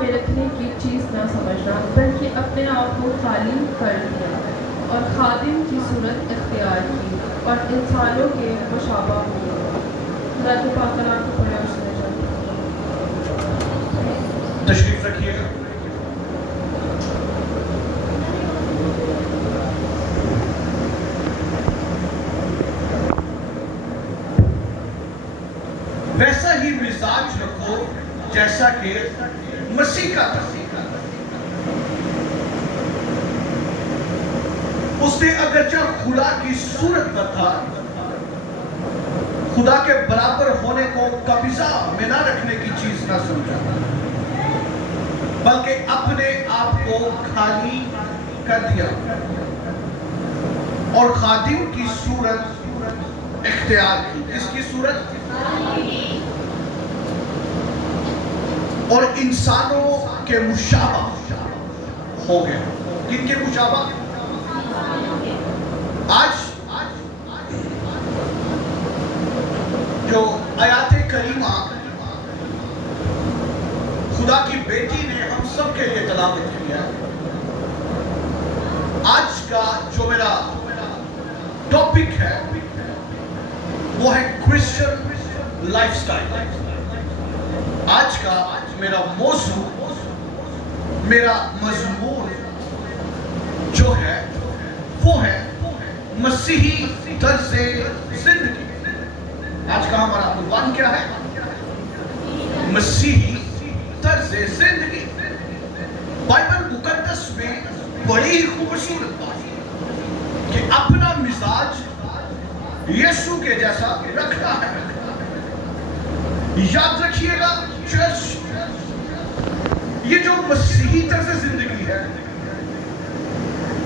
میں رکھنے کی چیز نہ سمجھنا بلکہ اپنے آپ کو خالی کر دیا اور خادم کی صورت اختیار کی اور انسانوں کے مشابہ ہوئے۔ خدا کے پاک کلام کو پڑھے اور سنے جائیں۔ تشریف رکھیے گا۔ ویسا ہی مزاج رکھو جیسا کہ مسیح کا تھا۔ اس نے اگرچہ خدا کی صورت میں تھا، خدا کے برابر ہونے کو قبضہ میں نہ رکھنے کی چیز نہ سمجھا، بلکہ اپنے آپ کو خالی کر دیا اور خادم کی صورت اختیار کی۔ اس کی صورت اور انسانوں کے مشابہ ہو گئے۔ کن کے مشابہ؟ آج جو آیات کریمہ خدا کی بیٹی نے ہم سب کے لیے تلاوت کیا، آج کا جو میرا ٹاپک ہے وہ ہے کرسچن لائف سٹائل۔ آج کا میرا موضوع، میرا مضمون جو ہے وہ ہے مسیحی طرز زندگی۔ آج کا ہمارا عنوان کیا ہے؟ مسیحی طرز زندگی۔ بائبل مقدس میں بڑی ہی خوبصورت بات ہے کہ اپنا مزاج یسوع کے جیسا رکھنا ہے۔ یاد رکھیے گا چرچ، یہ جو مسیحی طرز زندگی ہے،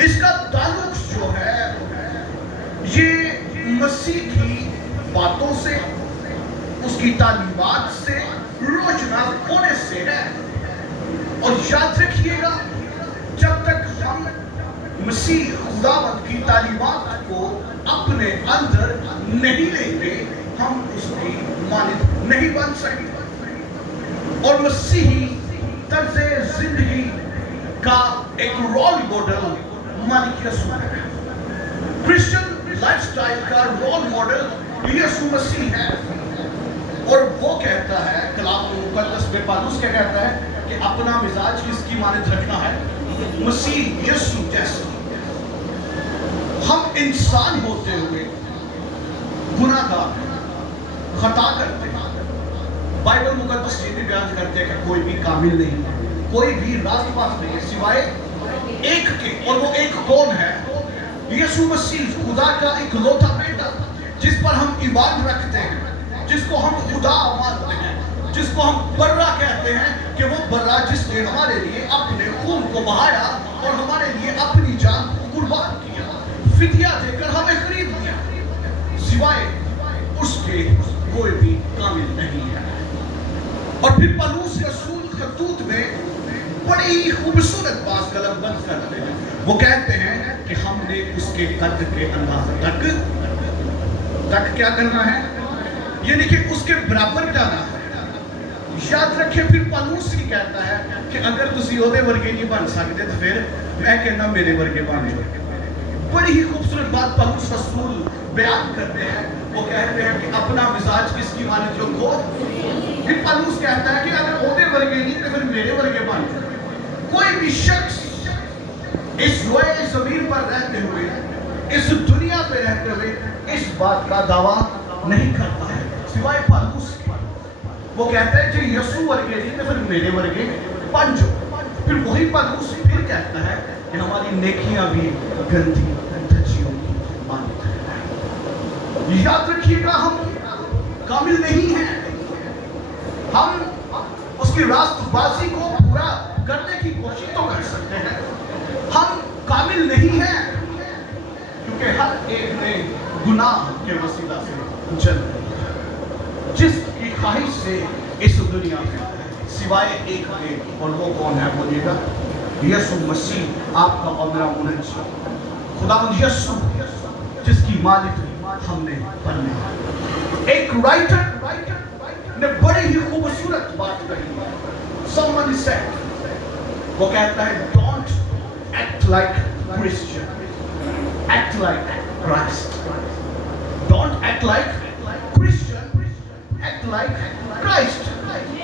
اس کا تعلق جو ہے یہ مسیح کی باتوں سے، اس کی تعلیمات سے روشنا ہونے سے ہے۔ اور یاد رکھیے گا جب تک ہم مسیح خداوند کی تعلیمات کو اپنے اندر نہیں لیں گے، ہم اس کی مانند نہیں بن سکتے۔ اور مسیحی طرز زندگی کا ایک رول ماڈل مالک یسوع ہے۔ کرسچن لائف سٹائل کا رول ماڈل یسوع مسیح ہے۔ اور وہ کہتا ہے، کلام مقدس میں پالوس کیا کہتا ہے کہ اپنا مزاج کس کی مانند رکھنا ہے؟ مسیح یسوع جیسا۔ ہم انسان ہوتے ہوئے گناہ گار ہیں، خطا کرتے ہیں۔ بائبل مقدس یہ بھی بیان کرتے ہیں کہ کوئی بھی کامل نہیں ہے، کوئی بھی راست باز نہیں ہے سوائے ایک کے، اور وہ ایک کون ہے؟ یسوع مسیح، خدا کا اکلوتا بیٹا، جس پر ہم ایمان رکھتے ہیں، جس کو ہم خدا مانتے ہیں، جس کو ہم برا کہتے ہیں کہ وہ برا جس نے ہمارے لیے اپنے خون کو بہایا اور ہمارے لیے اپنی جان کو قربان کیا، فدیہ دے کر ہمیں خرید لیا۔ سوائے اس کے کوئی بھی کامل نہیں ہے۔ اور پھر پولس رسول خطوط میں بڑی ہی خوبصورت بات قلم بند کرتے ہیں۔ وہ کہتے ہیں کہ ہم نے اس کے قد کے اندازہ تک کیا کرنا ہے، یعنی کہ اس کے برابر جانا ہے۔ یاد رکھیں، پھر پولس ہی کہتا ہے کہ اگر تسی اودے ورگے نہیں بن سکتے تو پھر میں کہنا میرے ورگے بن جاؤ۔ بڑی ہی خوبصورت بات پولس رسول بیان کرتے ہیں۔ وہ کہتے ہیں کہ اپنا مزاج کس کی مانند رکھو۔ پھر پولس کہتا ہے کہ اگر اودے ورگے نہیں تو پھر میرے ورگے بن جاؤ۔ کوئی بھی شخص اس روئے زمین پر رہتے ہوئے، اس دنیا پہ رہتے ہوئے اس بات کا دعویٰ نہیں کرتا ہے سوائے پولس کے۔ وہ کہتا ہے کہ یسوع ورگے نہیں تو پھر میرے ورگے بن جاؤ۔ پھر وہی پولس پھر کہتا ہے کہ ہماری نیکیاں بھی گندی دھجیوں کی مانند ہیں۔ یاد رکھیے گا، ہم کامل نہیں ہیں۔ ہم اس کی راست بازی کو پورا کرنے کی کوشش تو کر سکتے ہیں، ہم کامل نہیں ہیں، کیونکہ ہر ایک نے گناہ کے وسیلہ سے جنم لیا، جس کی خواہش سے اس دنیا میں سوائے ایک کے، اور وہ کون ہے؟ بولیے گا، یسوع مسیح، آپ کا اور میرا منجی، خداوند یسوع، جس کی مالک ہم نے بننا۔ ایک رائٹر نے بڑی ہی خوبصورت بات کہی ہے۔ Someone said وہ کہتا ہے don't act like Christian, act like Christ. Don't act like Christian, act like Christ.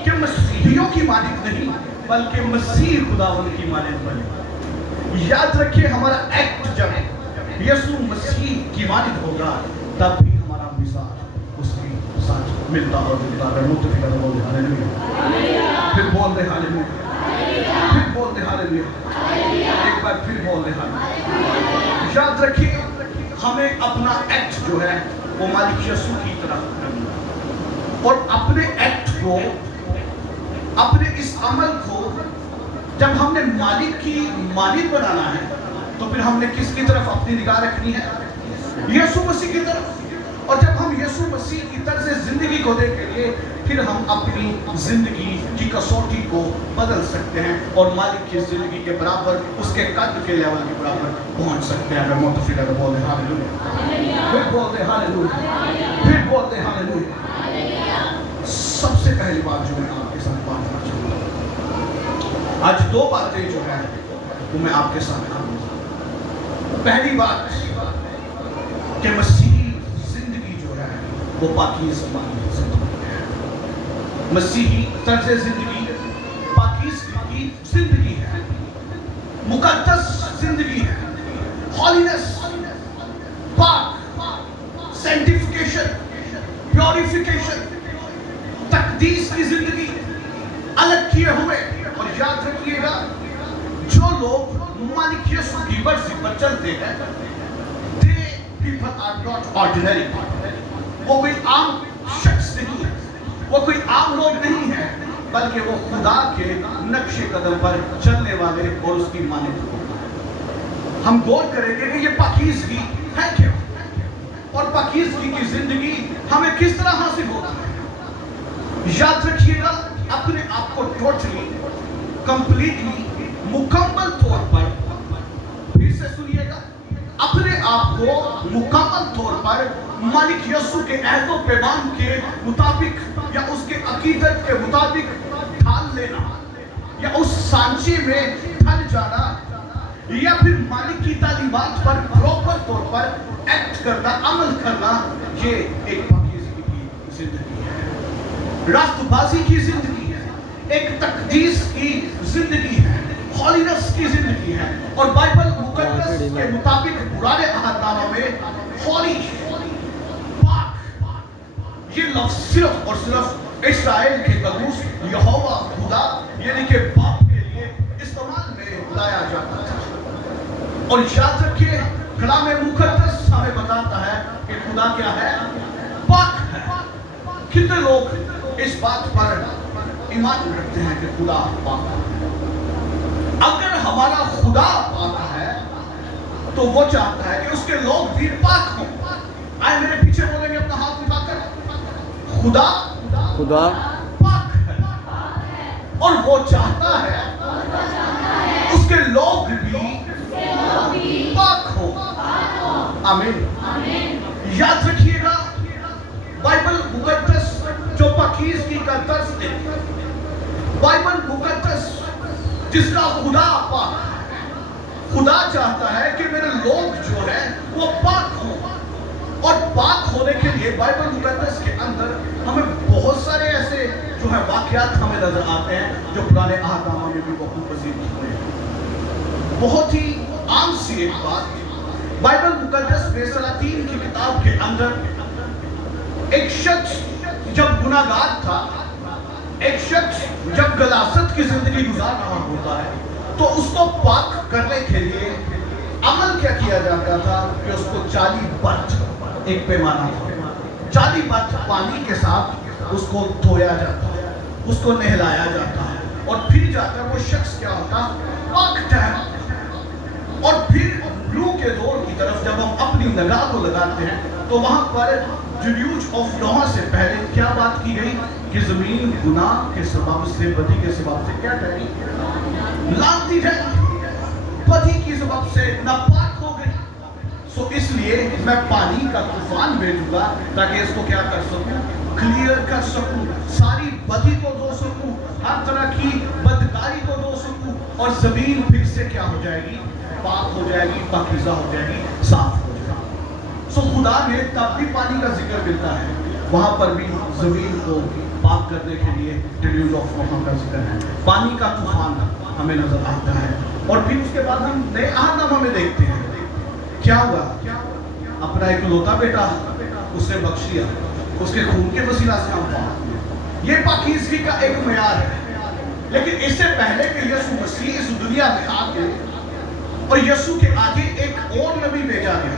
کہ مسیحیوں کی مانند نہیں بلکہ مسیح خداوند کی مانند بنے. یاد رکھیے ہمارا ایکٹ جب یسوع مسیح کی مانند ہوگا تب بھی ہمارا مزاج اس کے ساتھ ملتا اور جلتا ہے. متفق ہے. بول دے ہاللیلویا. پھر بول دے ہاللیلویا. پھر بول دے ہاللیلویا. ایک بار پھر بول دے ہاللیلویا. یاد رکھیے ہمیں اپنا ایکٹ جو ہے وہ مالک یسوع کی طرح کرنا اور اپنے ایکٹ کو، اپنے اس عمل کو جب ہم نے مالک کی مانند بنانا ہے تو پھر ہم نے کس کی طرف اپنی نگاہ رکھنی ہے؟ یسوع مسیح کی طرف. اور جب ہم یسوع مسیح کی طرز زندگی کو دیکھیں گے پھر ہم اپنی زندگی کی کسوٹی کو بدل سکتے ہیں اور مالک کی زندگی کے برابر، اس کے قد کے لیول کے برابر پہنچ سکتے ہیں. اگر متفق ہے تو بول دیں ہاللیلویا. پھر بول دیں ہاللیلویا. پھر بول دیں ہاللیلویا. سب سے پہلی بات جو میں آپ کے ساتھ بات کرنا چاہوں گا، آج دو باتیں جو ہیں وہ میں آپ کے ساتھ کروں گا. پہلی بات کہ مسیحی زندگی جو ہے وہ پاکیزہ زندگی ہے. مسیحی طرز زندگی پاکیزگی کی زندگی ہے، مقدس زندگی ہے. ہالینس، پاک، سینٹیفیکیشن، پیوریفیکیشن، تقدیس کی زندگی، الگ کیے ہوئے. اور یاد رکھیے گا جو لوگ مالک یسوع کی مرضی پر چلتے ہیں they people are not ordinary. وہ کوئی عام شخص نہیں ہے، وہ کوئی عام لوگ نہیں ہے بلکہ وہ خدا کے نقش قدم پر چلنے والے اور اس کی مانند لوگ. ہم غور کریں گے کہ یہ پاکیزگی ہے کیا اور پاکیزگی کی زندگی ہمیں کس طرح حاصل ہوتی ہے. یاد رکھیے گا اپنے آپ کو ٹوٹلی، کمپلیٹلی، مکمل طور پر، پھر سے سنیے گا، اپنے آپ کو مکمل طور پر مالک یسوع کے عہد و پیمان کے مطابق یا اس کے عقیدت کے مطابق ڈھال لینا یا اس سانچے میں ڈھل جانا یا پھر مالک کی تعلیمات پر پراپر طور پر ایکٹ کرنا، عمل کرنا، یہ ایک پاکیزگی کی زندگی ہے، راست بازی کی زندگی ہے، ایک تقدیس کی زندگی ہے، ہالینس کی زندگی ہے. اور بائبل مقدس کے مطابق پرانے عہد نامہ میں ہولی، پاک، یہ لفظ صرف اور صرف اسرائیل کے قدوس یہوہ خدا یعنی کہ باپ کے لیے استعمال میں لایا جاتا تھا. اور یاد رکھیے کلام مقدس ہمیں بتاتا ہے کہ خدا کیا ہے؟ پاک ہے. کتنے لوگ اس بات پر ایمان رکھتے ہیں کہ خدا پاک ہے؟ اگر ہمارا خدا پاک ہے تو وہ چاہتا ہے کہ اس کے لوگ بھی پاک ہوں. آئے میرے پیچھے بولیں گے اپنا ہاتھ اٹھا کر، خدا پاک ہے اور وہ چاہتا ہے اس کے لوگ بھی پاک ہوں. آمین. یاد رکھیے گا بائبل مقدس جو پاکیزگی کا طرز ہے، بائبل مقدس جس کا خدا پاک ہے، خدا چاہتا ہے کہ میرے لوگ جو ہیں وہ پاک ہوں. اور پاک ہونے کے لیے بائبل مقدس کے اندر ہمیں بہت سارے ایسے جو ہے واقعات ہمیں نظر آتے ہیں جو پرانے عہد نامہ میں بھی وقوع پذیر ہوئے ہیں. بہت ہی عام سی ایک بات، بائبل مقدس میں سلاطین کی کتاب کے اندر ایک شخص جب گناہگار تھا، ایک شخص جب غلاظت کی زندگی گزار رہا ہوتا ہے تو اس کو پاک کرنے کے لیے عمل کیا جاتا تھا کہ اس کو 40 بت، ایک پیمانہ تھا، 40 بت پانی کے ساتھ اس کو دھویا جاتا ہے، اس کو نہلایا جاتا ہے اور پھر جا کر وہ شخص کیا ہوتا؟ پاک ٹھہرتا. اور پھر روح کے دور کی طرف جب ہم اپنی نگاہ کو لگاتے ہیں تو وہاں پر جیوج آف نوح سے پہلے کیا بات کی گئی کہ زمین گناہ کے سبب سے، بدی کے سبب سے کیا ٹھہری؟ لعنتی ٹھہری، بدی کی سبب سے ناپاک ہو گئی. سو اس لیے میں پانی کا طوفان بھیجوں گا تاکہ اس کو کیا کر سکوں؟ کلیئر کر سکوں، ساری بدی کو دھو سکوں، ہر طرح کی بدکاری کو دھو سکوں اور زمین پھر سے کیا ہو جائے گی؟ پاک ہو جائے گی، پاکیزہ ہو جائے گی، صاف ہو جائے گی۔ سو خدا نے تب بھی پانی کا ذکر ملتا ہے، وہاں پر بھی زمین کو پاک کرنے کے لیے ڈیلیوز آف نوح کا ذکر ہے، پانی کا طوفان ہمیں نظر آتا ہے۔ اور پھر اس کے بعد ہم نئے عہد نامہ میں دیکھتے ہیں کیا ہوا؟ اپنا ایک لوتا بیٹا اس نے بخش دیا، اس کے خون کے وسیلہ سے ہم پاک ہوئے۔ یہ پاکیزگی کا ایک معیار ہے، لیکن اس سے پہلے کہ یسوع مسیح اس دنیا میں آ کے اور یسوع کے آگے ایک اور نبی بھیجا گیا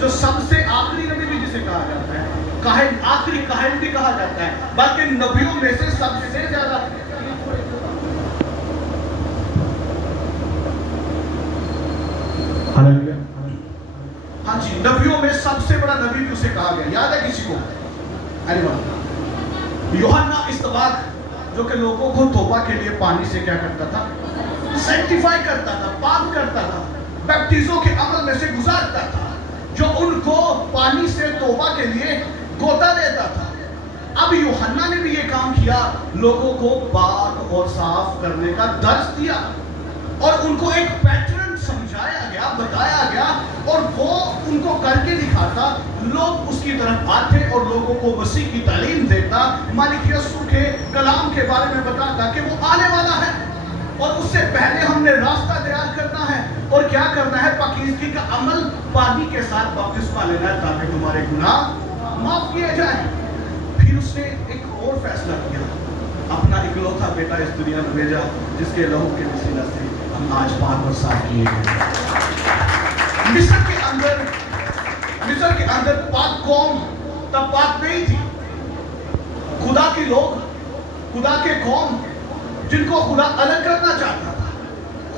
جو سب سے آخری نبی بھی جسے کہا جاتا ہے، کاہن، آخری کاہن بھی کہا جاتا ہے، بلکہ نبیوں میں سے سب سے زیادہ ہاں جی، نبیوں میں سب سے بڑا نبی بھی اسے کہا گیا۔ یاد ہے کسی کو؟ یوحنا اصطباغ، جو کہ لوگوں کو توبہ کے لیے پانی سے کیا کرتا تھا؟ سینٹیفائی کرتا تھا، پاک کرتا تھا، بیپٹیزوں کے عمل میں سے گزارتا تھا، جو ان کو پانی سے توبہ کے لیے گوتا دیتا تھا۔ اب یوحنا نے بھی یہ کام کیا، لوگوں کو پاک اور صاف کرنے کا درس دیا اور ان کو ایک پیٹرن سمجھایا گیا، بتایا گیا، اور وہ ان کو کر کے دکھاتا، لوگ اس کی طرف آتے اور لوگوں کو مسیح کی تعلیم دیتا، مالک یسوع کے کلام کے بارے میں بتاتا کہ وہ آنے والا ہے اور اس سے پہلے ہم نے راستہ تیار کرنا ہے اور کیا کرنا ہے؟ پاکیزگی کا عمل پانی کے ساتھ بپتسمہ لینا ہے تاکہ تمہارے گناہ معاف کیے جائیں۔ پھر اس نے ایک اور فیصلہ کیا، اپنا اکلوتا بیٹا اس دنیا میں بھیجا جس کے لہو کے وسیلہ سے ہم آج پاک اور صاف کیے گئے۔ مصر کے اندر پاک قوم تب پاک نہیں تھی۔ خدا کے لوگ، خدا کے قوم جن کو خدا الگ کرنا چاہتا تھا،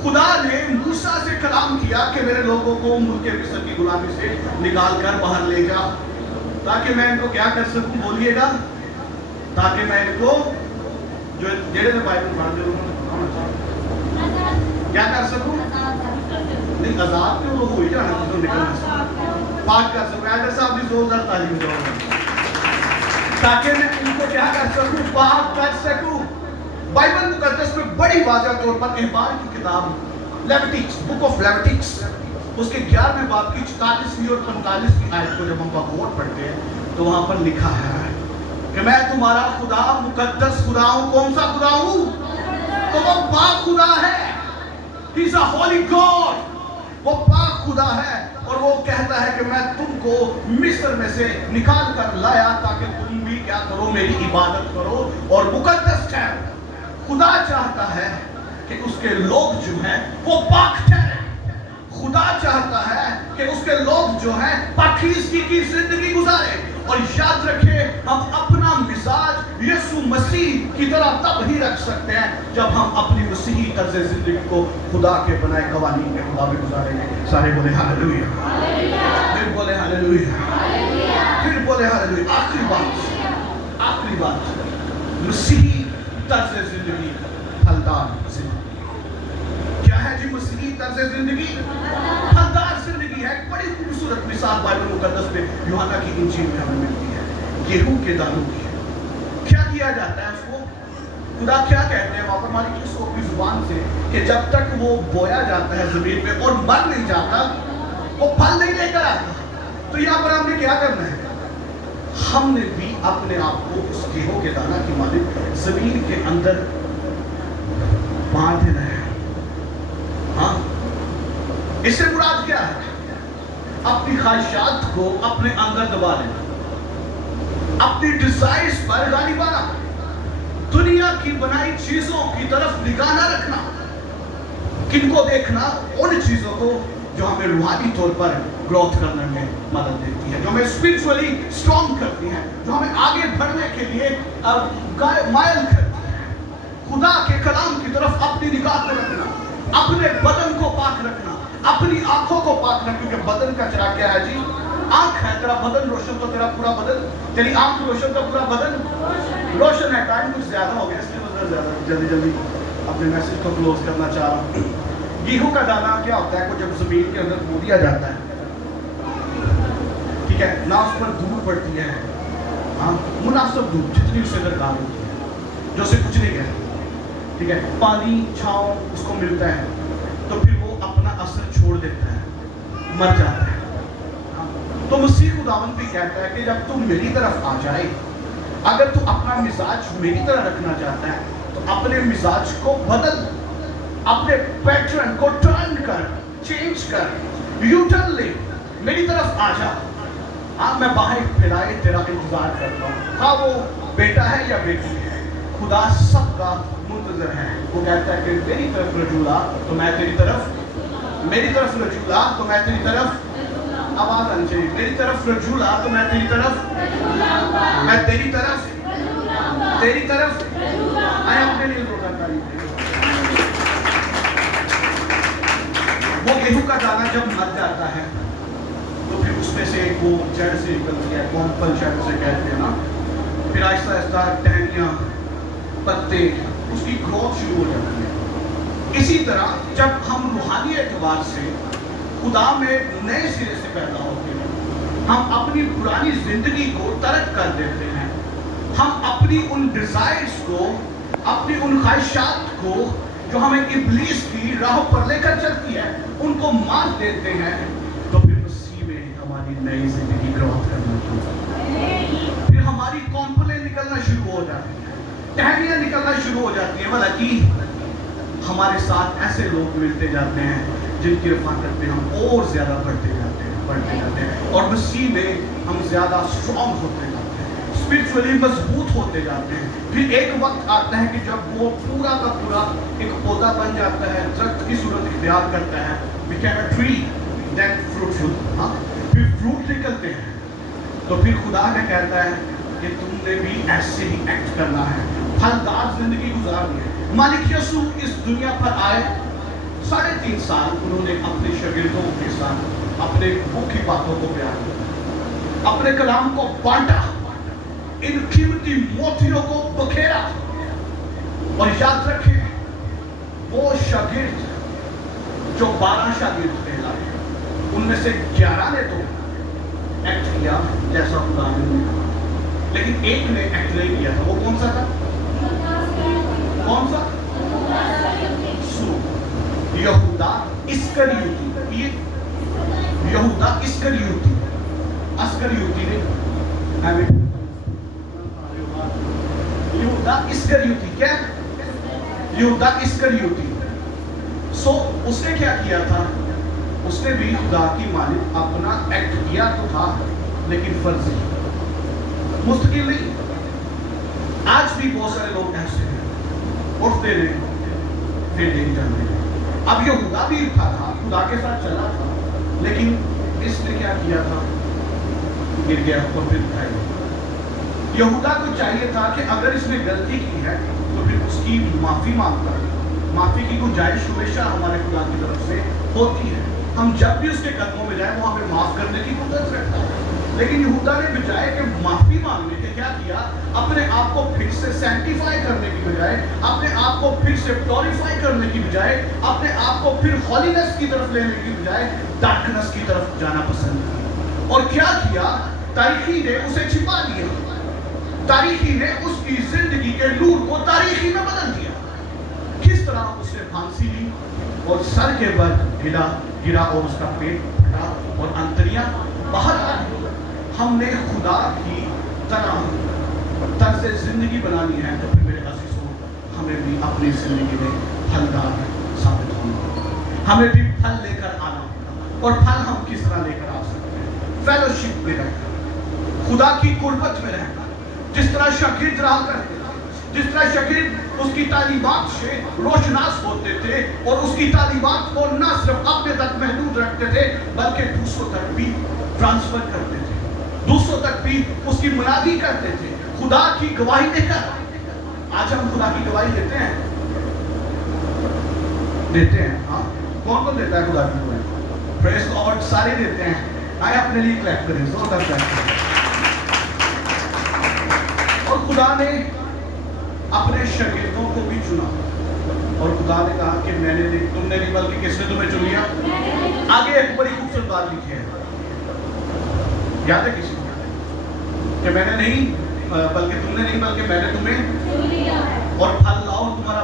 خدا نے موسیٰ سے کلام کیا کہ میرے لوگوں کو ملک مصر کی غلامی سے نکال کر باہر لے جا، تاکہ میں ان کو کیا کر سکوں؟ بولیے گا، تاکہ میں ان کو جو جڑے نے بائبل پڑھتے ہیں کیا کر سکوں؟ نہیں، آزاد کیوں ہو ہی جانا تو نکلنا سکوں، پاک کر سکوں۔ ایڈر صاحب بھی زوردار تعلیم دو، تاکہ میں ان کو کیا کر سکوں؟ پاک کر سکوں۔ بائبل مقدس میں بڑی واضح طور پر احبار کی کتاب لیویٹکس، بک آف لیویٹکس، اس کے 11ویں باب کی 44ویں اور 45ویں آیت کو جب ہم بغور پڑھتے ہیں تو وہاں پر لکھا ہے کہ میں تمہارا خدا مقدس خدا ہوں۔ کون سا خدا ہوں؟ تو وہ پاک خدا ہے۔ He is a holy God۔ وہ پاک خدا ہے اور وہ کہتا ہے کہ میں تم کو مصر میں سے نکال کر لایا تاکہ تم بھی کیا کرو؟ میری عبادت کرو اور مقدس ٹھہرو۔ خدا چاہتا ہے کہ اس کے لوگ جو ہیں وہ پاک ٹھہریں۔ خدا چاہتا ہے کہ اس کے لوگ جو ہیں پاکیزگی کی زندگی گزاریں۔ اور یاد رکھیں، ہم اپنا مزاج یسوع مسیح کی طرح تب ہی رکھ سکتے ہیں جب ہم اپنی مسیحی طرز زندگی کو خدا کے بنائے قوانین کے مطابق گزاریں گے۔ سارے بولے ہاللویا، پھر بولے ہاللویا، پھر بولے ہاللویا۔ آخری بات، مسیحی طرز زندگی پھلدار زندگی کیا ہے؟ جی مسیحی طرز زندگی پھلدار زندگی ہے۔ ایک بڑی خوبصورت مثال بائبل مقدس میں یوحنا کی انجیل میں ہمیں ملتی ہے، گیہوں کے دانوں کی۔ کیا کیا جاتا ہے اس کو؟ خدا کیا کہتے ہیں وہاں پر مالک یسوع اپنی زبان سے کہ جب تک وہ بویا جاتا ہے زمین میں اور مر نہیں جاتا، وہ پھل نہیں لے کر آتا۔ تو یہاں پر ہم نے کیا کرنا ہے؟ ہم نے بھی اپنے آپ کو اس گیہوں کے دانہ کی مالک زمین کے اندر باندھ دینا ہے۔ ہاں، اس سے مراد کیا ہے؟ اپنی خواہشات کو اپنے اندر دبا لینا، اپنی ڈیزائرز پر غالب آنا، دنیا کی بنائی چیزوں کی طرف نگاہ نہ رکھنا۔ کن کو دیکھنا؟ ان چیزوں کو جو ہمیں روحانی طور پر گروتھ کرنے میں مدد دیتی ہے، جو ہمیں اسپرچولی اسٹرانگ کرتی ہیں، جو ہمیں آگے بڑھنے کے لیے مائل کرتی ہیں۔ خدا کے کلام کی طرف اپنی نگاہ کو رکھنا، اپنے بدن کو پاک رکھنا، اپنی آنکھوں کو پاک رکھنا، کیونکہ بدن کا چراغ کیا ہے جی؟ آنکھ ہے۔ تیرا بدن روشن تو تیرا پورا بدن، تیری آنکھ روشن تو پورا بدن روشن ہے۔ ٹائم کچھ زیادہ ہو گیا، اس لیے میں زیادہ جلدی اپنے میسج کو کلوز کرنا چاہ رہا ہوں۔ گیہوں کا دانہ کیا ہوتا ہے؟ وہ جب زمین کے اندر بو دیا جاتا ہے، ٹھیک ہے، نہ اس پر دھوپ پڑتی ہے، ہاں، مناسب دھوپ جتنی اسے درکار ہوتی ہے، جو اسے کچھ نہیں کہتا، ٹھیک ہے، پانی چھاؤں اس کو ملتا ہے تو پھر وہ اپنا اثر چھوڑ دیتا ہے، مر جاتا ہے. تو مسیح خداوند بھی کہتا ہے کہ جب تم میری طرف آ جائے، اگر تو اپنا مزاج میری طرح رکھنا چاہتا ہے تو اپنے مزاج کو بدل، اپنے پیٹرن کو ٹرن کر، چینج کر، یو ٹرن لے، میری طرف آ جا. میں باہر پھیلائے تیرا انتظار کرتا ہوں، ہاں وہ بیٹا ہے یا بیٹی ہے، خدا سب کا منتظر ہے. وہ کہتا ہے کہ میری طرف رجوع لا تو میں تیری طرف، میری طرف رجوع لا تو میں تیری طرف، آواز آنی چاہیے، میری طرف رجوع لا تو میں تیری طرف، میں تیری طرف، تیری طرف آئے. اپنے لیے روزہ کاری. وہ گیہوں کا دانہ جب مر جاتا ہے تو پھر اس میں سے ایک وہ جڑ سے نکلتی ہے، کومپل شاید اسے کہتے ہیں نا، پھر آہستہ آہستہ ٹہنیاں، پتے، اس کی گروتھ شروع ہو جاتی ہے. اسی طرح جب ہم روحانی اعتبار سے خدا میں نئے سرے سے پیدا ہوتے ہیں، ہم اپنی پرانی زندگی کو ترک کر دیتے ہیں، ہم اپنی ان ڈیزائرز کو، اپنی ان خواہشات کو جو ہمیں ابلیس کی راہوں پر لے کر چلتی ہے، ان کو مار دیتے ہیں، تو پھر مسیح میں ہماری نئی زندگی گروتھ کرنا شروع ہوتی ہے. پھر ہماری کومپلیں نکلنا شروع ہو جاتی ہیں، ٹہنیاں نکلنا شروع ہو جاتی ہیں. حالانکہ ہمارے ساتھ ایسے لوگ ملتے جاتے ہیں جن کی رفاقت میں ہم اور زیادہ بڑھتے جاتے ہیں، اور مسیح میں ہم زیادہ اسٹرانگ ہوتے جاتے ہیں، اسپرچولی مضبوط ہوتے جاتے ہیں. پھر ایک وقت آتا ہے کہ جب وہ پورا کا پورا ایک پودا بن جاتا ہے، درخت کی صورت اختیار کرتا ہے. became a tree then fruitful. پھر فروٹ نکلتے ہیں تو پھر خدا نے کہتا ہے کہ تم نے بھی ایسے ہی ایکٹ کرنا ہے، پھلدار زندگی گزارنی ہے. مالک یسوع اس دنیا پر آئے، 3.5 سال انہوں نے اپنے شاگردوں کے ساتھ اپنے منہ کی باتوں کو بیان کیا، اپنے کلام کو بانٹا، ان قیمتی موتیوں کو بکھیرا. اور یاد رکھیں وہ شاگرد جو 12 شاگرد کہلائے، ان میں سے 11 نے تو ایکٹ کیا جیسا خدا نے کہا، لیکن ایک نے ایکٹ نہیں کیا تھا. وہ کون سا تھا؟ کون سا؟ یہودا اسکریوتی. یہودا اسکریوتی، اسکریوتی نے یہودا اسکریوتی. کیا؟ یہودا اسکریوتی. اس نے کیا کیا تھا؟ اس نے بھی خدا کی مانند اپنا ایکٹ کیا تو تھا، لیکن فرضی، مستقل نہیں. آج بھی بہت سارے لوگ ایسے ہیں، اٹھتے ہیں پھر نہیں جانتے. اب یہودا بھی اٹھا تھا، خدا کے ساتھ چلا تھا، لیکن اس نے کیا کیا تھا؟ گر گیا اور پھر اٹھایا. یہودا کو چاہیے تھا کہ اگر اس نے غلطی کی ہے تو پھر اس کی معافی مانگتا ہے. معافی کی گنجائش ہمیشہ ہمارے خدا کی طرف سے ہوتی ہے. ہم جب بھی اس کے قدموں میں جائیں وہ ہمیں معاف کرنے کی قدرت رکھتا ہے. لیکن یہودا نے بجائے کہ معافی مانگنے کے کیا کیا؟ اپنے آپ کو پھر سے سینٹیفائی کرنے کی بجائے، اپنے آپ کو پھر سے پیوریفائی کرنے کی بجائے، اپنے آپ کو پھر ہولینس کی طرف لینے کی بجائے ڈارکنس کی طرف جانا پسند کیا. اور کیا کیا؟ تاریخی نے اسے چھپا دیا، تاریخی نے اس کی زندگی کے نور کو تاریخی میں بدل دیا. کس طرح اس نے پھانسی لی اور سر کے بل گرا اور اس کا پیٹ پھٹا اور انتریاں باہر آ گئی. ہم نے خدا کی طرح طرز زندگی بنانی ہے تو پھر میرے عزیزوں ہمیں بھی اپنی زندگی میں پھلدار ثابت ہونا، ہمیں بھی پھل لے کر آنا. اور پھل ہم کس طرح لے کر آ سکتے ہیں؟ فیلوشپ میں رہ کر، خدا کی قربت میں رہ کر. جس طرح شاگرد رہا کرتے، جس طرح شاگرد اس کی تعلیمات سے روشناس ہوتے تھے اور اس کی تعلیمات کو نہ صرف اپنے تک محدود رکھتے تھے بلکہ دوسروں تک بھی ٹرانسفر کرتے تھے، دوسروں تک بھی اس کی منادی کرتے تھے خدا کی گواہی دے کر. آج ہم خدا کی گواہی دیتے ہیں، ہاں. کون کون دیتا ہے خدا کی گواہی؟ پریز گاڈ، سارے دیتے ہیں. آئے اپنے لیے کلیپ کریں، زوردار کلیپ کریں. اور خدا نے اپنے شاگردوں کو بھی چنا اور خدا نے کہا کہ میں نے نہیں، تم نے نہیں بلکہ کس نے تمہیں چن لیا؟ آگے ایک بڑی خوبصورت بات لکھی ہے، یاد ہے کسی کو؟ کہ میں نے نہیں بلکہ تم نے نہیں بلکہ میں نے تمہیں. اور پھل لاؤ، تمہارا